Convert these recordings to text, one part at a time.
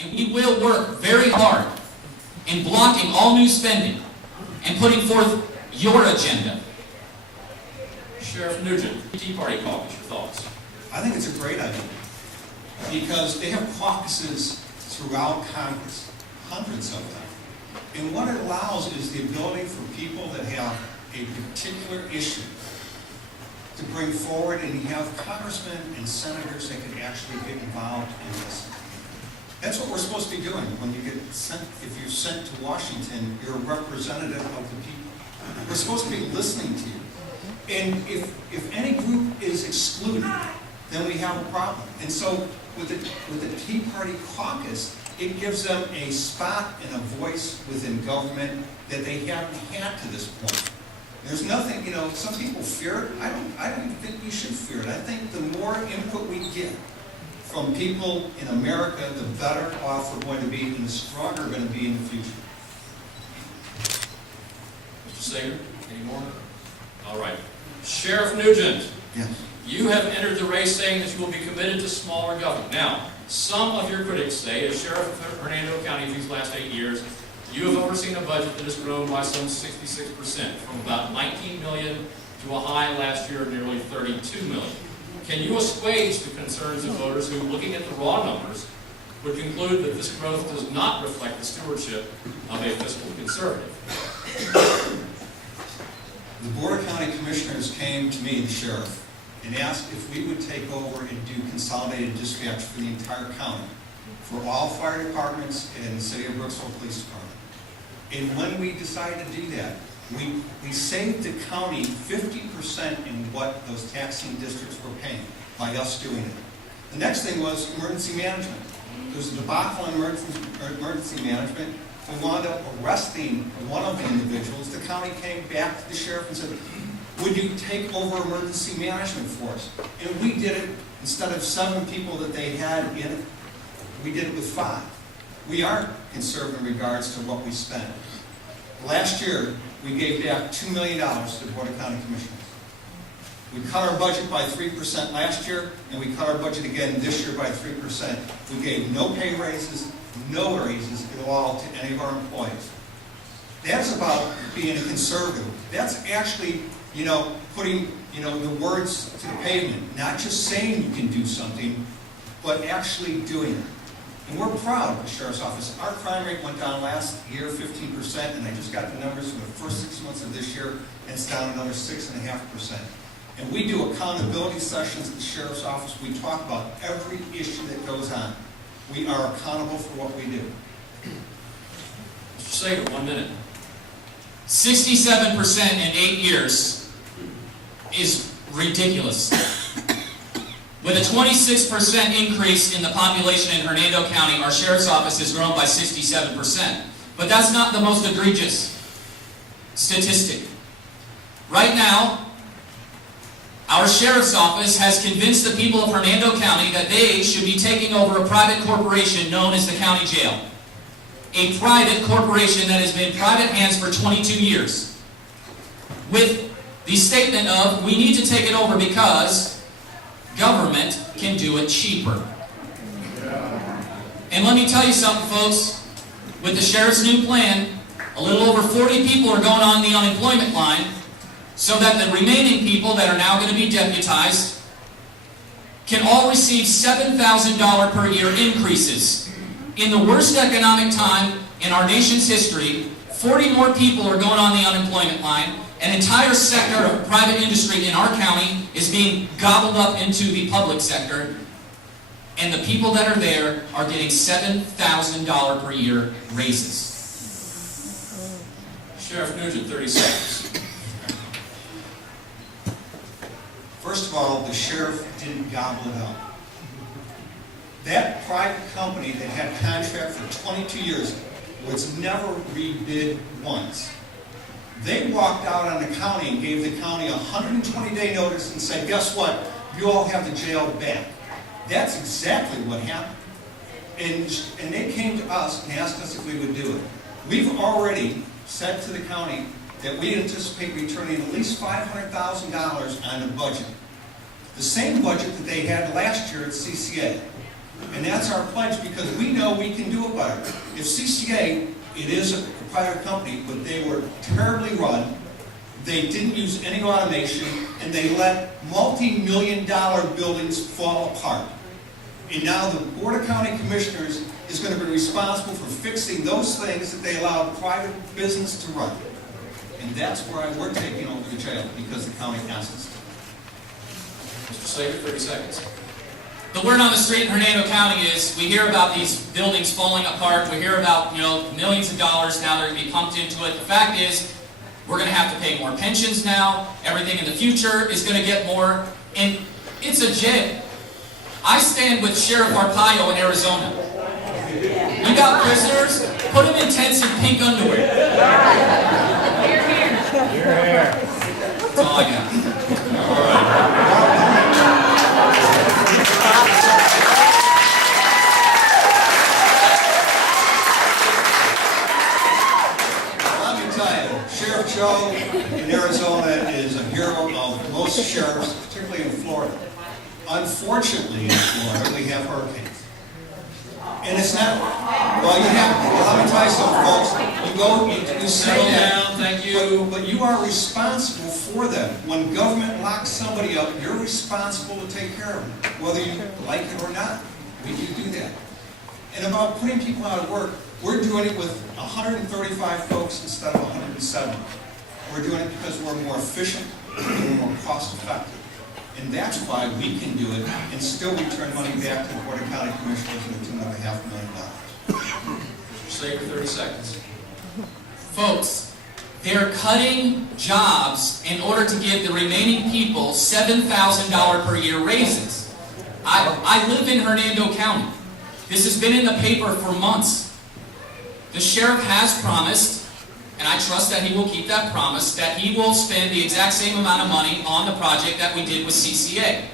And we will work very hard in blocking all new spending and putting forth your agenda. Sheriff Nugent, Tea Party caucus, your thoughts? I think it's a great idea because they have caucuses throughout Congress, hundreds of them. And what it allows is the ability for people that have a particular issue to bring forward, and you have congressmen and senators that can actually get involved in this. That's what we're supposed to be doing when you get sent. If you're sent to Washington, you're a representative of the people. We're supposed to be listening to you. And if any group is excluded, then we have a problem. And so with the Tea Party caucus, it gives them a spot and a voice within government that they haven't had to this point. There's nothing, some people fear it. I don't even think we should fear it. I think the more input we get from people in America, the better off we're going to be and the stronger we're going to be in the future. Mr. Sager, any more? All right. Sheriff Nugent, Yes. you have entered the race saying that you will be committed to smaller government. Now, some of your critics say, as Sheriff of Hernando County these last 8 years, you have overseen a budget that has grown by some 66%, from about $19 million to a high last year of nearly $32 million. Can you assuage the concerns of voters who, looking at the raw numbers, would conclude that this growth does not reflect the stewardship of a fiscal conservative? The Board of County Commissioners came to me, the sheriff, and asked if we would take over and do consolidated dispatch for the entire county, for all fire departments and the City of Brooksville Police Department. And when we decided to do that, we saved the county 50% in what those taxing districts were paying by us doing it. The next thing was emergency management. There was a debacle on emergency management. We wound up arresting one of the individuals. The county came back to the sheriff and said, would you take over emergency management for us? And we did it, instead of 7 people that they had in it, we did it with 5. We are conservative in regards to what we spend. Last year, we gave back $2 million to the Board of County Commissioners. We cut our budget by 3% last year, and we cut our budget again this year by 3%. We gave no pay raises, no raises at all to any of our employees. That's about being a conservative. That's actually, putting, the words to the pavement. Not just saying you can do something, but actually doing it. And we're proud of the Sheriff's Office. Our crime rate went down last year 15%, and I just got the numbers for the first 6 months of this year, and it's down another 6.5%. And we do accountability sessions at the Sheriff's Office. We talk about every issue that goes on. We are accountable for what we do. Mr. Sager, 1 minute. 67% in 8 years is ridiculous. With a 26% increase in the population in Hernando County, our sheriff's office has grown by 67%. But that's not the most egregious statistic. Right now, our sheriff's office has convinced the people of Hernando County that they should be taking over a private corporation known as the county jail. A private corporation that has been in private hands for 22 years. With the statement of, we need to take it over because government can do it cheaper. And let me tell you something, folks. With the sheriff's new plan, a little over 40 people are going on the unemployment line, so that the remaining people that are now going to be deputized can all receive $7,000 per year increases. In the worst economic time in our nation's history, 40 more people are going on the unemployment line. An entire sector of private industry in our county is being gobbled up into the public sector, and the people that are there are getting $7,000 per year raises. Sheriff Nugent, 30 seconds. First of all, the sheriff didn't gobble it up. That private company that had contract for 22 years was never rebid once. They walked out on the county and gave the county a 120-day notice and said, guess what? You all have the jail back. That's exactly what happened. And they came to us and asked us if we would do it. We've already said to the county that we anticipate returning at least $500,000 on the budget. The same budget that they had last year at CCA. And that's our pledge, because we know we can do it better. If CCA, it is a private company, but they were terribly run, they didn't use any automation, and they let multi-million-dollar buildings fall apart. And now the Board of County Commissioners is going to be responsible for fixing those things that they allowed private business to run. And that's where we're taking over the jail, because the county asked us to. Mr. Sager, 30 seconds. The word on the street in Hernando County is we hear about these buildings falling apart. We hear about, millions of dollars now that are going to be pumped into it. The fact is, we're going to have to pay more pensions now. Everything in the future is going to get more. And it's a jail. I stand with Sheriff Arpaio in Arizona. You got prisoners, put them in tents in pink underwear. That's all I got. Sheriff Joe in Arizona is a hero of most sheriffs, particularly in Florida. Unfortunately, in Florida, we have hurricanes. And it's not, let me tell you something, folks. You say that, thank you. but you are responsible for them. When government locks somebody up, you're responsible to take care of them, whether you like it or not. We do that. And about putting people out of work, we're doing it with 135 folks instead of 170. We're doing it because we're more efficient and we're more cost effective. And that's why we can do it and still return money back to the Board of County Commissioners in the tune of $500,000. Sager, 30 seconds. Folks, they're cutting jobs in order to give the remaining people $7,000 per year raises. I live in Hernando County. This has been in the paper for months. The sheriff has promised, and I trust that he will keep that promise, that he will spend the exact same amount of money on the project that we did with CCA.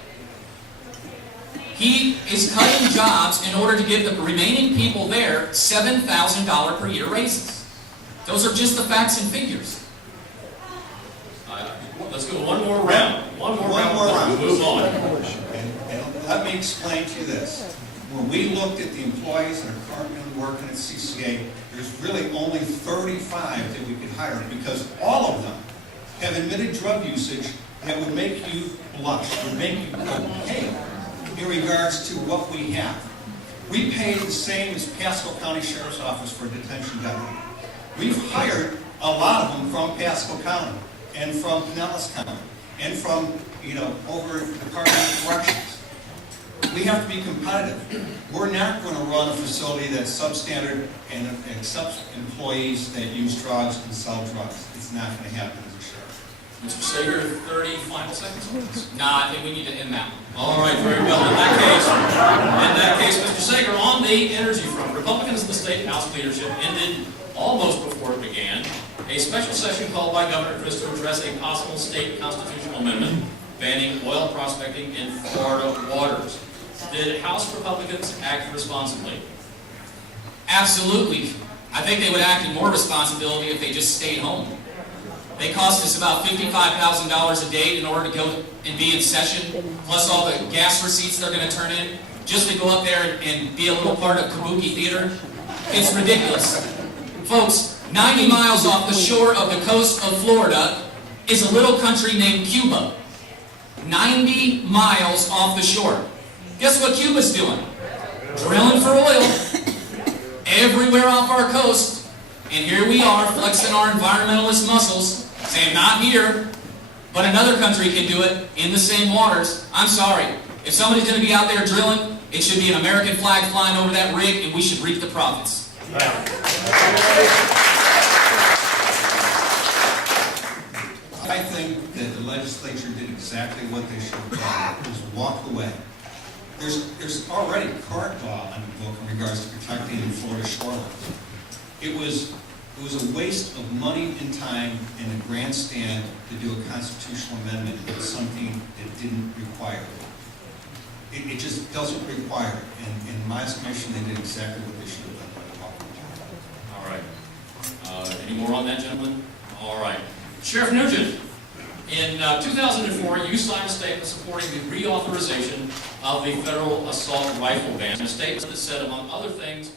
He is cutting jobs in order to give the remaining people there $7,000 per year raises. Those are just the facts and figures. Let's go one more round. One more round. We'll move on. And let me explain to you this. When we looked at the employees that are currently working at CCA, there's really only 35 that we could hire, because all of them have admitted drug usage that would make you blush, would make you go pale in regards to what we have. We pay the same as Pasco County Sheriff's Office for a detention deputy. We've hired a lot of them from Pasco County and from Pinellas County and from, over the Department of Corrections. We have to be competitive. We're not going to run a facility that's substandard and accepts employees that use drugs and sell drugs. It's not going to happen as a sheriff. Mr. Sager, 30 final seconds on this. Nah, I think we need to end that. All right, very well. In that case, Mr. Sager, on the energy front, Republicans in the state House leadership ended almost before it began a special session called by Governor Chris to address a possible state constitutional amendment banning oil prospecting in Florida waters. Did House Republicans act responsibly? Absolutely. I think they would act in more responsibility if they just stayed home. They cost us about $55,000 a day in order to go and be in session, plus all the gas receipts they're going to turn in, just to go up there and be a little part of Kabuki Theater. It's ridiculous. Folks, 90 miles off the shore of the coast of Florida is a little country named Cuba. 90 miles off the shore. Guess what Cuba's doing? Drilling for oil everywhere off our coast. And here we are flexing our environmentalist muscles, saying not here, but another country can do it in the same waters. I'm sorry. If somebody's going to be out there drilling, it should be an American flag flying over that rig, and we should reap the profits. I think that the legislature did exactly what they should have done, was walk away. There's already current law on the book in regards to protecting the Florida shoreline. It was a waste of money and time in a grandstand to do a constitutional amendment with something that didn't require it. It just doesn't require it. And in my estimation, they did exactly what they should have done. All right. Any more on that, gentlemen? All right. Sheriff Nugent, In 2004, you signed a statement supporting the reauthorization of the federal assault rifle ban, a statement that said, among other things,